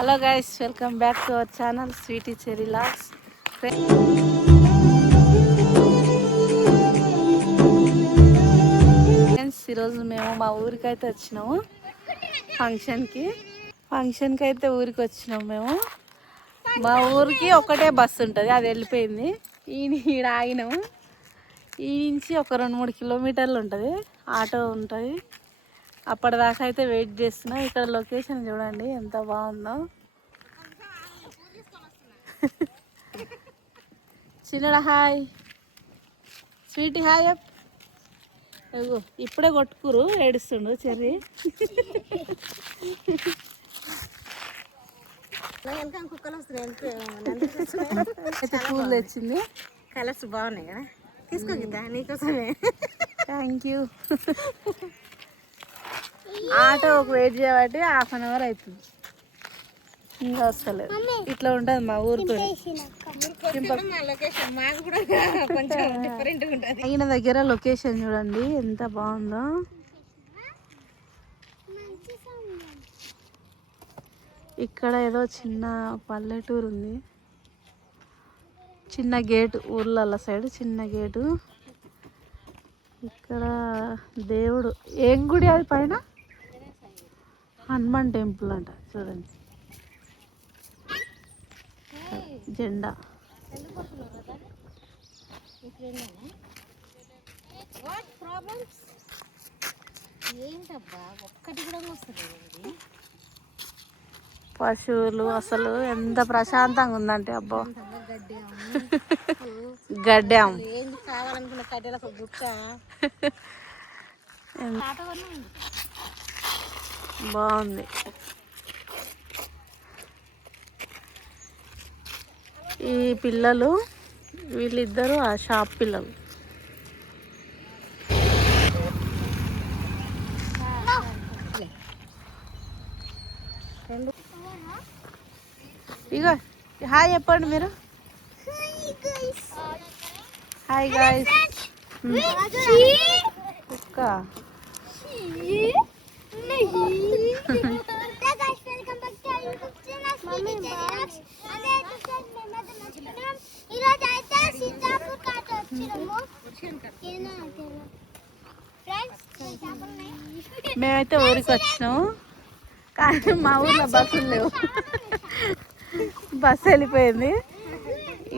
Hello guys, welcome back to our channel sweety cherry vlogs. Friends, ఈరోజు మేము మా ఊరికైతే వచ్చినాము. ఫంక్షన్కి అయితే ఊరికి వచ్చినాము మేము. మా ఊరికి ఒకటే బస్సు ఉంటుంది, అది వెళ్ళిపోయింది. ఈడ ఆగినాము. ఈ నుంచి ఒక 2-3 కిలోమీటర్లు ఉంటుంది, ఆటో ఉంటుంది. అప్పటిదాకా అయితే వెయిట్ చేస్తున్నా. ఇక్కడ లొకేషన్ చూడండి ఎంత బాగుందో. చిన్నడా హాయ్, స్వీటీ హాయ్ అప్. ఇప్పుడే కొట్టుకురు, ఏడుస్తుండు చెర్రీ. అయితే పూలు తెచ్చింది, కలర్స్ బాగున్నాయి కదా, తీసుకో నీకోసమే. Thank you. ఆటో ఒక వెయిట్ చేయబట్టి 1/2 అవర్ అవుతుంది, ఇంకా వస్తలేదు. ఇట్లా ఉంటుంది మా ఊరితో. అయిన దగ్గర లొకేషన్ చూడండి ఎంత బాగుందో. ఇక్కడ ఏదో చిన్న పల్లెటూరు ఉంది, చిన్న గేటు, ఊర్ల సైడ్ చిన్న గేటు. ఇక్కడ దేవుడు ఏం గుడి అది పైన? హనుమాన్ టెంపుల్ అంట చూడండి. జెండా పశువులు అసలు ఎంత ప్రశాంతంగా ఉందంటే అబ్బా. గడ్డాం కావాలనుకున్న కడ్డలకు గుట్ట బాగుంది. ఈ పిల్లలు వీళ్ళిద్దరూ ఆ షాప్ పిల్లలు. ఇగో హాయ్ చెప్పండి మీరు. Hi guys. కుక్క మేమైతే ఊరికి వచ్చినాము, కానీ మా ఊర్లో బస్సులు లేవు. బస్సు వెళ్ళిపోయింది.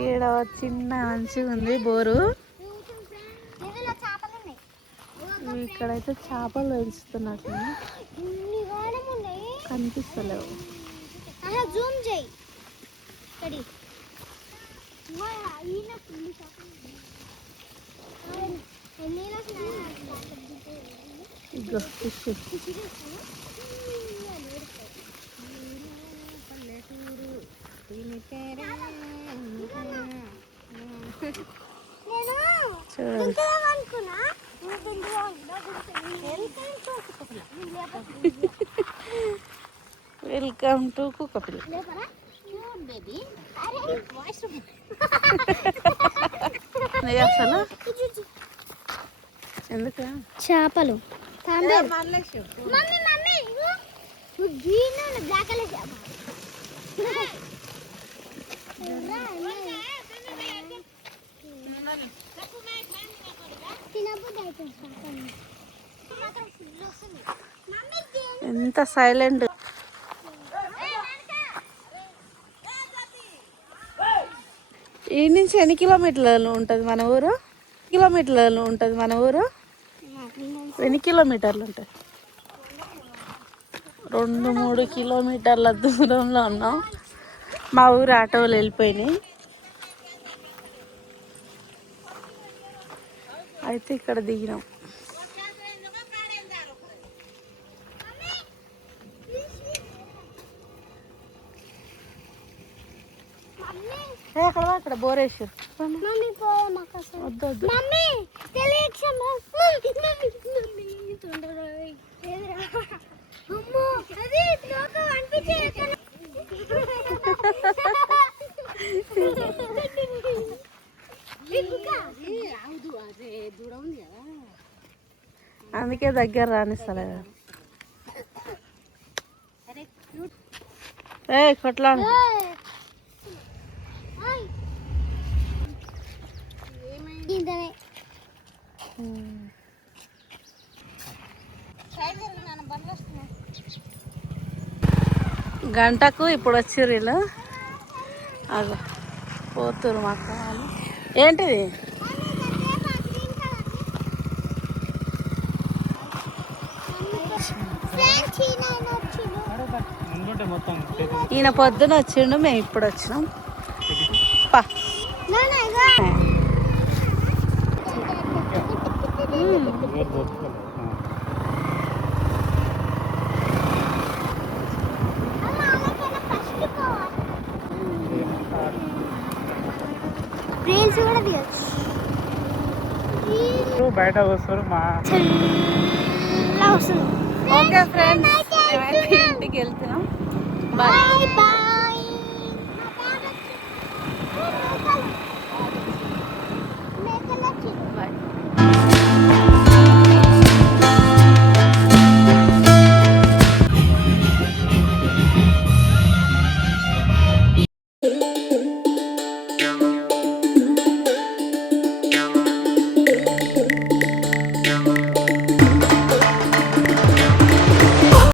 ఈడ చిన్న మంచిగా ఉంది బోరు. ఇక్కడైతే చేపలు పెంచుతున్నట్లు కనిపిస్తలేవు. ఇగో ఫిష్. వెల్కమ్ టు కుక్కపిల్ల. అసలు ఎందుకు చేపలు ఎంత సైలెంట్. ఈ నుంచి ఎన్ని కిలోమీటర్లు ఉంటుంది మన ఊరు? ఎన్ని కిలోమీటర్లు ఉంటాయి? 2-3 కిలోమీటర్ల దూరంలో ఉన్నాం. మా ఊరు ఆటోలు వెళ్ళిపోయినాయి. అయితే ఇక్కడ దిగినాం. అక్కడ బోరేశ్వర్ వద్దు. అందుకే దగ్గర రానిస్తలేదు. ఏ కొట్లాడు. గంటకు ఇప్పుడు వచ్చిర్రు వీళ్ళు. అగో పోతురు మా అక్క వాళ్ళు. ఏంటిది? ఈయన పొద్దున వచ్చిండు, మేము ఇప్పుడు వచ్చినాం. పా బయట వస్తారు మా ఓకే ఫ్రెండ్స్, మేమైతే ఇంటికి వెళ్తున్నాం. బాయ్.